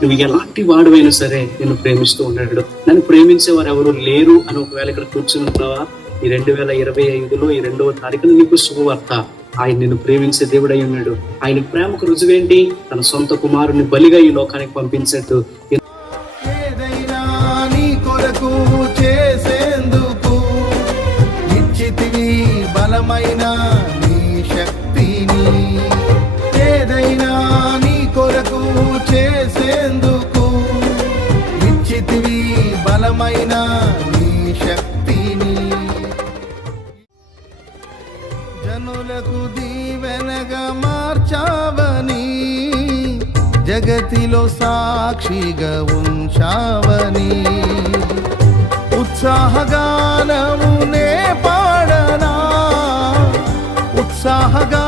నువ్వు ఎలాంటి వాడువైనా సరే నిన్ను ప్రేమిస్తూ ఉన్నాడు. నన్ను ప్రేమించే వారు ఎవరు లేరు అని ఒకవేళ ఇక్కడ కూర్చుంటున్నావా, ఈ 2025లో ఈ 2వ తారీఖున నీకు శుభవార్త. ఆయన నిన్ను ప్రేమించే దేవుడై ఉన్నాడు. ఆయన ప్రేమకు రుజువేంటి? తన సొంత కుమారుని బలిగా ఈ లోకానికి పంపించాడు. ఏదైనా నీ కొరకు చేసేందుకు ఇచ్చితివి బలమైన నీ శక్తిని. ఏదైనా నీ కొరకు చేసేందుకు ఇచ్చితివి బలమైన నీ శక్తిని. జనులకు దీవెనగా మార్చావని, జగతిలో సాక్షిగా ఉంచావని, ఉత్సాహగానమునే పాడనా, ఉత్సాహగా